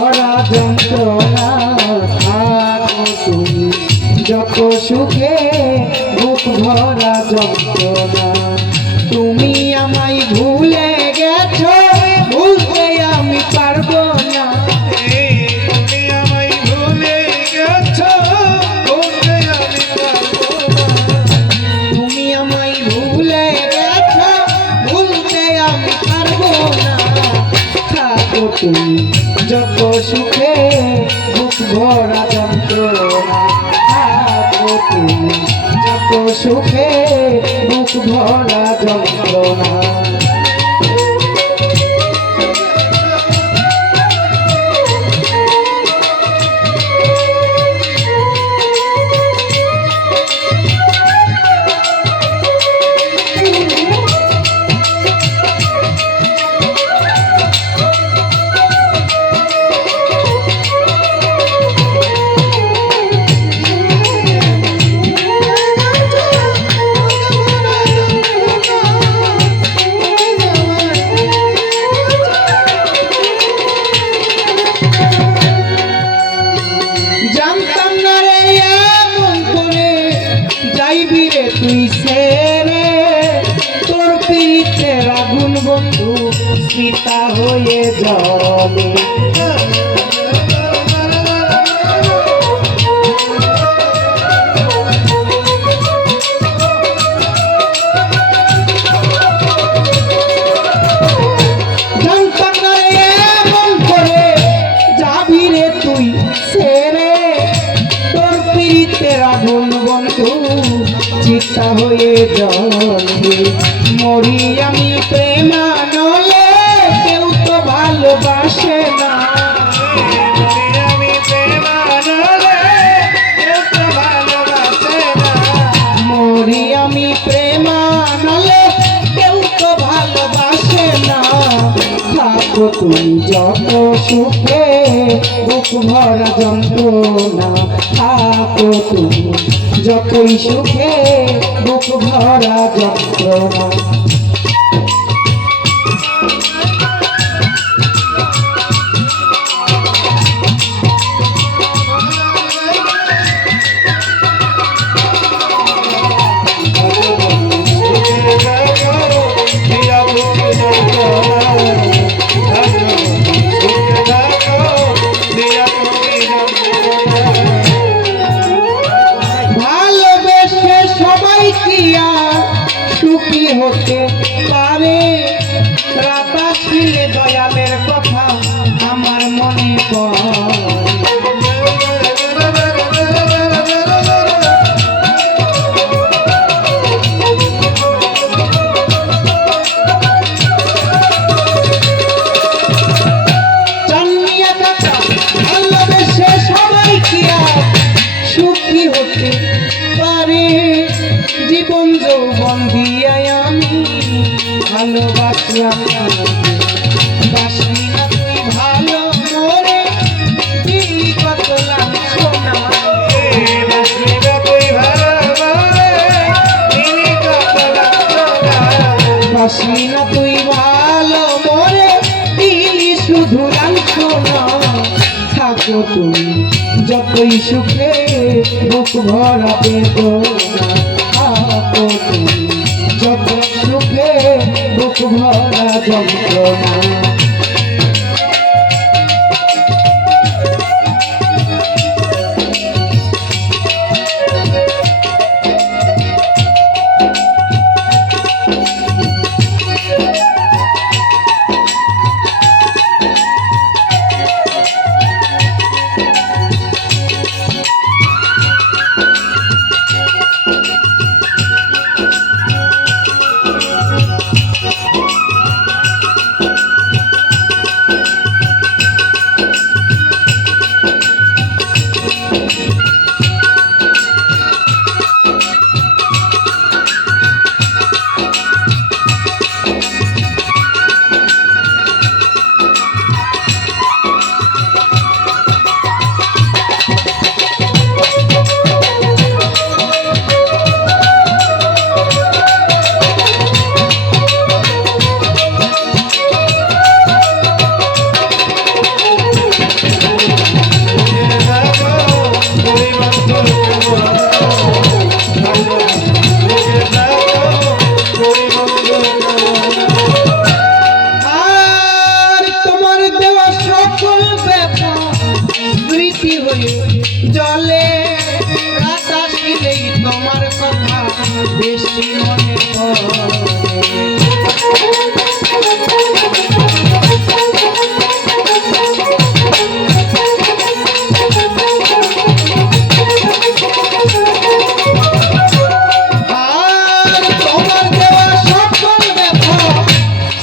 ভরা যন্ত্রণা থাকো তুমি যত সুখে বুক ভরা যন্ত্রণা তুমি আমায় ভুলে গেছো ভুলতে আমি পারবো না তুমি আমায় ভুলে গেছো ভুলতে আমি পারবো না তুমি আমায় ভুলে গেছো ভুলতে আমি পারবো না থাকো তুমি যত সুখে বুক ভরা যন্ত্রণা থাকো তুমি যত সুখে বুক ভরা যন্ত্রণা তুই সেরে তোর পিরিতের আগুন বন্ধু সীতা হয়ে জলে জানতাম না এমন করে যাবি রে তুই সেরে তোর পিরিতের আগুন বন্ধু চিতা হয়ে জলে মরি আমি প্রেমানলে কেউ তো ভালোবাসে না আমি প্রেমানলে কেউ তো ভালোবাসে না মরি আমি প্রেমানলে কেউ তো ভালোবাসে না থাকো তুমি যত সুখে বুক ভরা যন্ত্রণা থাকো তুমি যতই সুখে বুক ভরা যন্ত্রণা সুখী হতে পারে রাতা ছিলে দয়ালের কথা আমার মনে ভালোবেসে সবাই কি আর সুখী হতে পারে জীবন যৌবন দিয়াই আমি ভালোবাসি বাসি না তুই ভালো মরে দিলি কত লাঞ্ছনা বাসি না তুই ভালো মরে দিলি কত লাঞ্ছনা বাসি না তুই ভালো মরে দিলি শুধু লাঞ্ছনা থাকো তুমি যতই সুখে বুক ভরা বেদনা থাকো তুমি যত সুখে বুক ভরা যন্ত্রণা স্মৃতি হয়ে জলে রাত আসিলেই তোমার কথা বেশি মনে পড়ে আর তোমার দেওয়া সকল ব্যথা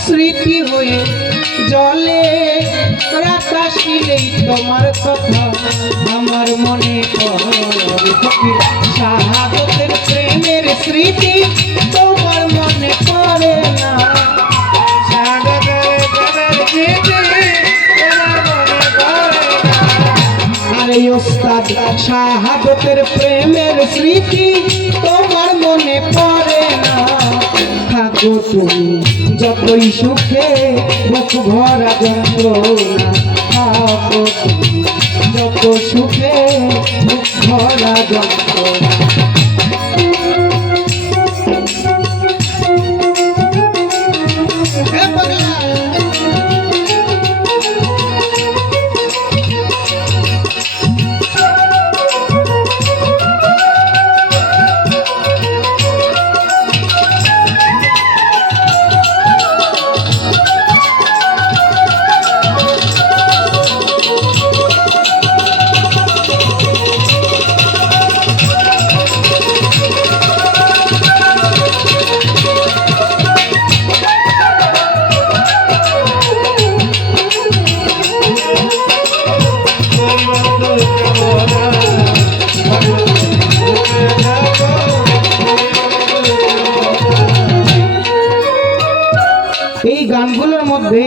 স্মৃতি হয়ে জলে রাত আসিলেই তোমার কথা আমার মনে পড়ে শাহাদতের প্রেমের স্মৃতি তোমার মনে পড়ে না শাহাদাতের প্রেমের স্মৃতি তোমার মনে পড়ে না। আরে ওস্তাদ শাহাদতের প্রেমের স্মৃতি তোমার মনে পড়ে না থাকো তুমি যতই সুখে বুক ভরা যন্ত্রণা থাকো তুমি যত সুখে বুক ভরা যন্ত্রণা এ পাগলা এই গানগুলোর মধ্যে